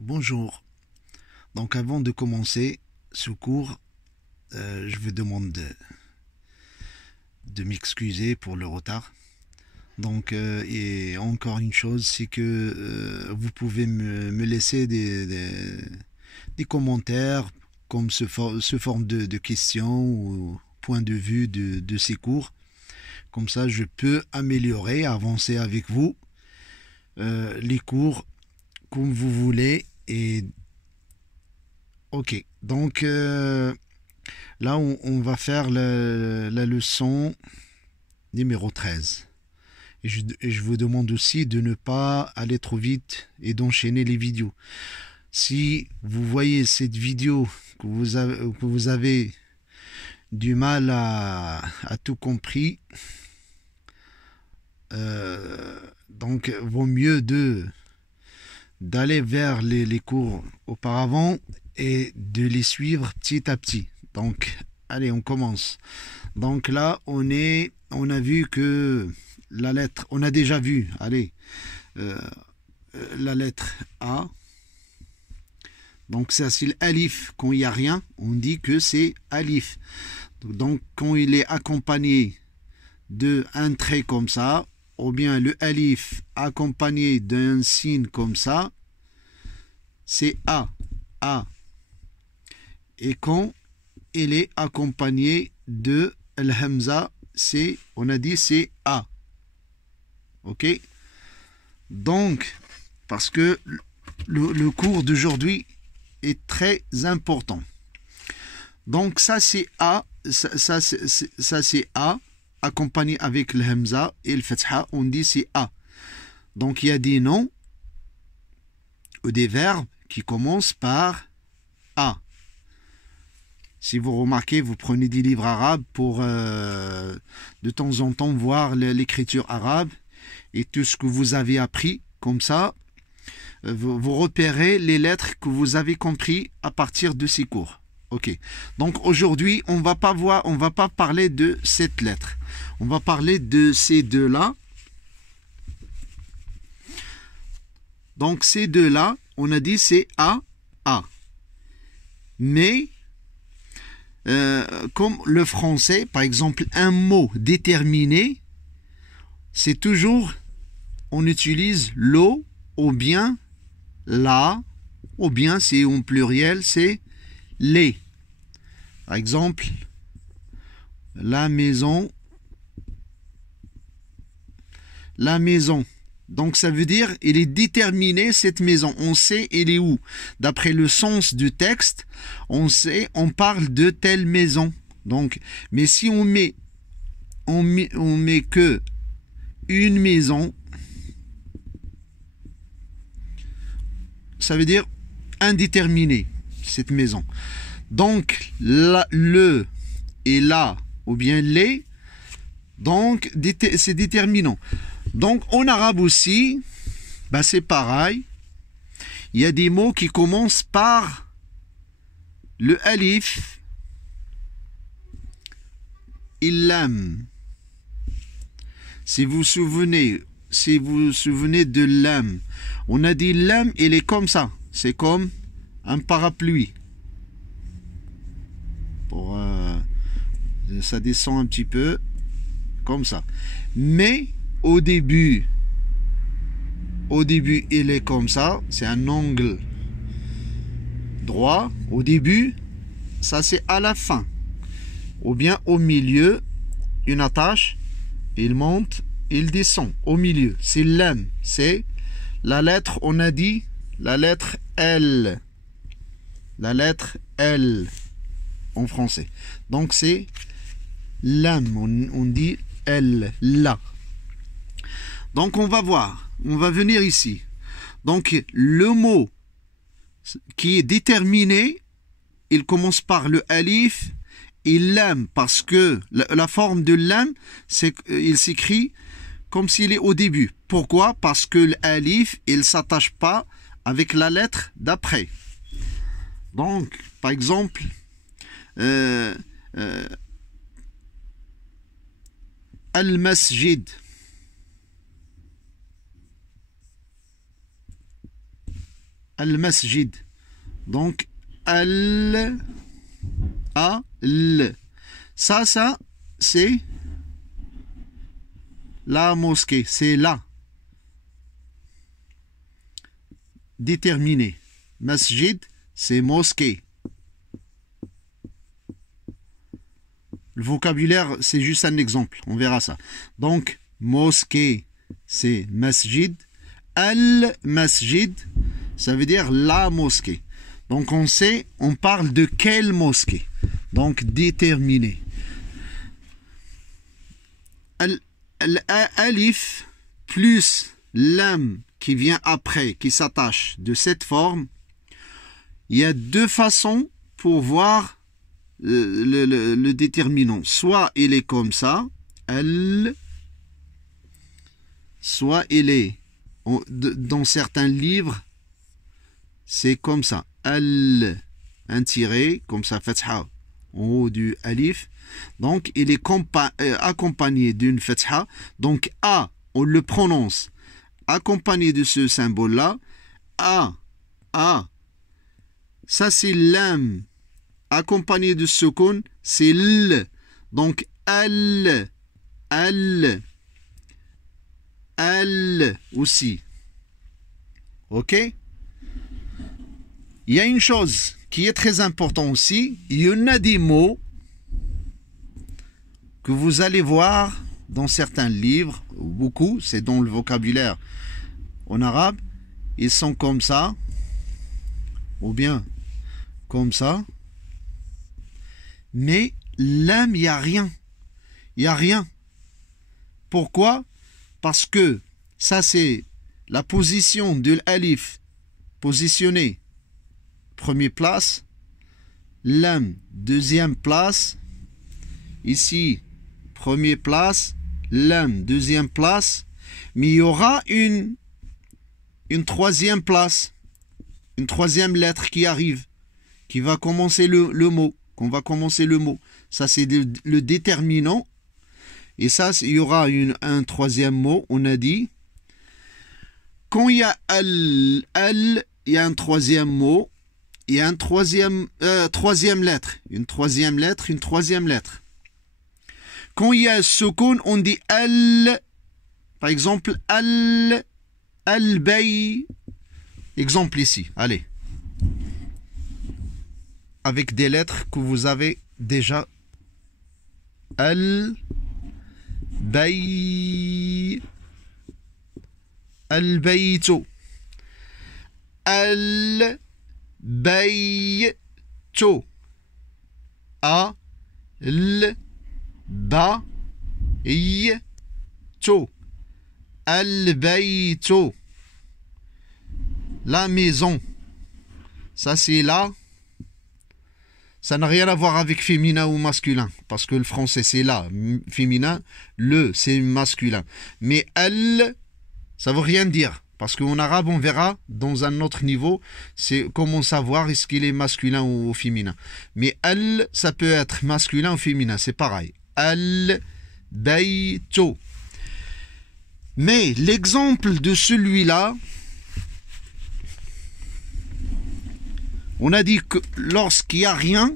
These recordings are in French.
Bonjour. Donc avant de commencer ce cours, je vous demande de m'excuser pour le retard. Donc et encore une chose, c'est que vous pouvez me laisser des commentaires comme ce forme de questions ou point de vue de ces cours. Comme ça, je peux améliorer, avancer avec vous les cours comme vous voulez. Et ok, donc là on va faire la leçon numéro 13. Et je vous demande aussi de ne pas aller trop vite et d'enchaîner les vidéos. Si vous voyez cette vidéo que vous avez du mal à tout compris, donc vaut mieux d'aller vers les cours auparavant et de les suivre petit à petit. Donc, allez, on commence. Donc là, on a vu que la lettre, on a déjà vu, allez, la lettre A. Donc ça, c'est l'alif. Quand il n'y a rien, on dit que c'est alif. Donc quand il est accompagné d'un trait comme ça, ou bien le alif accompagné d'un signe comme ça, c'est A. A. Et quand il est accompagné de l'hamza, on a dit c'est A. Ok? Donc, parce que le cours d'aujourd'hui est très important. Donc ça c'est A, ça c'est A, accompagné avec le hamza et le fatha, on dit c'est A. Donc il y a des noms ou des verbes qui commencent par A. Si vous remarquez, vous prenez des livres arabes pour de temps en temps voir l'écriture arabe et tout ce que vous avez appris, comme ça, vous repérez les lettres que vous avez compris à partir de ces cours. Ok. Donc aujourd'hui, on va pas parler de cette lettre. On va parler de ces deux-là. Donc ces deux-là, on a dit c'est A, A. Mais comme le français, par exemple, un mot déterminé, c'est toujours, on utilise l'eau ou bien la, ou bien c'est en pluriel, c'est les. Par exemple, la maison, la maison. Donc ça veut dire, il est déterminé cette maison. On sait elle est où. D'après le sens du texte, on sait, on parle de telle maison. Donc, mais si on met que une maison, ça veut dire indéterminé, cette maison. Donc, le et la, ou bien les, donc c'est déterminant. Donc, en arabe aussi, ben c'est pareil. Il y a des mots qui commencent par le alif et l'am. Si vous vous souvenez de l'am, on a dit l'am, il est comme ça. C'est comme un parapluie. Ça descend un petit peu, comme ça. Mais au début, il est comme ça. C'est un angle droit. Au début, ça c'est à la fin. Ou bien au milieu, une attache. Il monte, il descend. Au milieu, c'est l'am. C'est la lettre, on a dit, la lettre L. La lettre L en français. Donc c'est l'am. On dit L, la. Donc on va voir. On va venir ici. Donc le mot qui est déterminé, il commence par le alif et l'am, parce que la forme de l'am, c'est il s'écrit comme s'il est au début. Pourquoi? Parce que l'alif, il ne s'attache pas avec la lettre d'après. Donc, par exemple, al-masjid. Al-masjid. Donc, al, a, l. Ça, c'est la mosquée. C'est là. Déterminé. Masjid, c'est mosquée. Le vocabulaire, c'est juste un exemple. On verra ça. Donc, mosquée, c'est masjid. Al-masjid, ça veut dire la mosquée. Donc, on sait, on parle de quelle mosquée. Donc, déterminé. Alif plus lam qui vient après, qui s'attache de cette forme, il y a deux façons pour voir le déterminant. Soit il est comme ça, soit il est, dans certains livres, c'est comme ça, un tiré, comme ça, fatha, en haut du alif. Donc, il est accompagné d'une fatha. Donc, A, on le prononce accompagné de ce symbole-là. A. Ça, c'est lam. Accompagné de sukun, c'est l. Donc, al aussi. Ok? Il y a une chose qui est très importante aussi. Il y en a des mots que vous allez voir dans certains livres, beaucoup, c'est dans le vocabulaire en arabe, ils sont comme ça, ou bien comme ça, mais l'âme, il n'y a rien. Il n'y a rien. Pourquoi? Parce que ça, c'est la position de l'alif, positionné, première place, l'âme, deuxième place, ici, première place, l'âme, deuxième place, mais il y aura une troisième place, une troisième lettre qui arrive, qui va commencer le mot, qu'on va commencer le mot. Ça, c'est le déterminant. Et ça, il y aura un troisième mot, on a dit. Quand il y a il y a un troisième mot, il y a un troisième lettre, une troisième lettre. Quand il y a sukun, on dit al. Par exemple, al-bay. Exemple ici, allez. Avec des lettres que vous avez déjà. Al-bay. Al-baytu. Al-baytu. A. Ba. I. To. Al-baytu. La maison. Ça, c'est là. Ça n'a rien à voir avec féminin ou masculin. Parce que le français, c'est là. Féminin. Le, c'est masculin. Mais al, ça veut rien dire. Parce qu'en arabe, on verra dans un autre niveau, c'est comment savoir est-ce qu'il est masculin ou féminin. Mais al, ça peut être masculin ou féminin. C'est pareil. Al-baytu. Mais l'exemple de celui-là, on a dit que lorsqu'il n'y a rien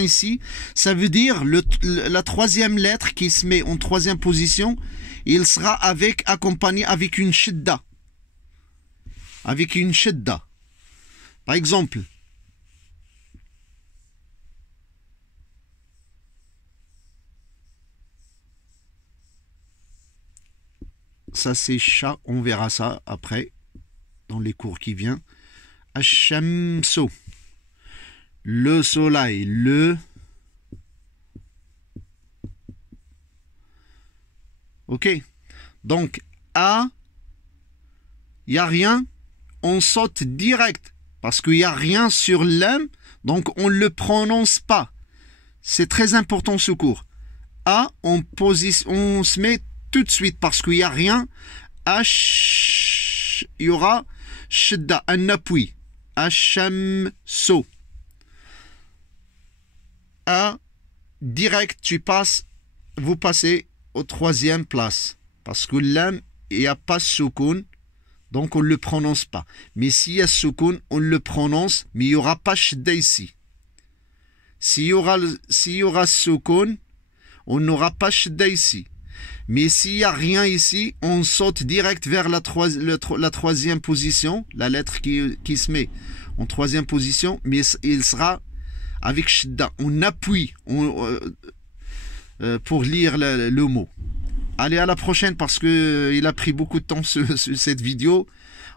ici, ça veut dire la troisième lettre qui se met en troisième position, il sera accompagné avec une shidda. Avec une shidda. Par exemple, ça c'est chat, on verra ça après, dans les cours qui viennent. Ash-shamsu, le soleil, ok, donc A, il n'y a rien, on saute direct, parce qu'il n'y a rien sur l'âme, donc on ne le prononce pas. C'est très important ce cours. A, on se met tout de suite, parce qu'il n'y a rien. H, il y aura shidda, un appui. Ash-shamsu. A, direct, vous passez aux troisième place. Parce que l'âme, il n'y a pas sukun. Donc on ne le prononce pas. Mais s'il y a soukoun, on le prononce, mais il n'y aura pas shidda ici. S'il y aura soukoun, on n'aura pas shidda ici. Mais s'il n'y a rien ici, on saute direct vers la troisième position, la lettre qui se met en troisième position, mais il sera avec shidda. On appuie pour lire le mot. Allez, à la prochaine parce qu'il a pris beaucoup de temps cette vidéo.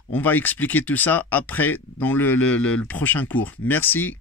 On va expliquer tout ça après dans le prochain cours. Merci.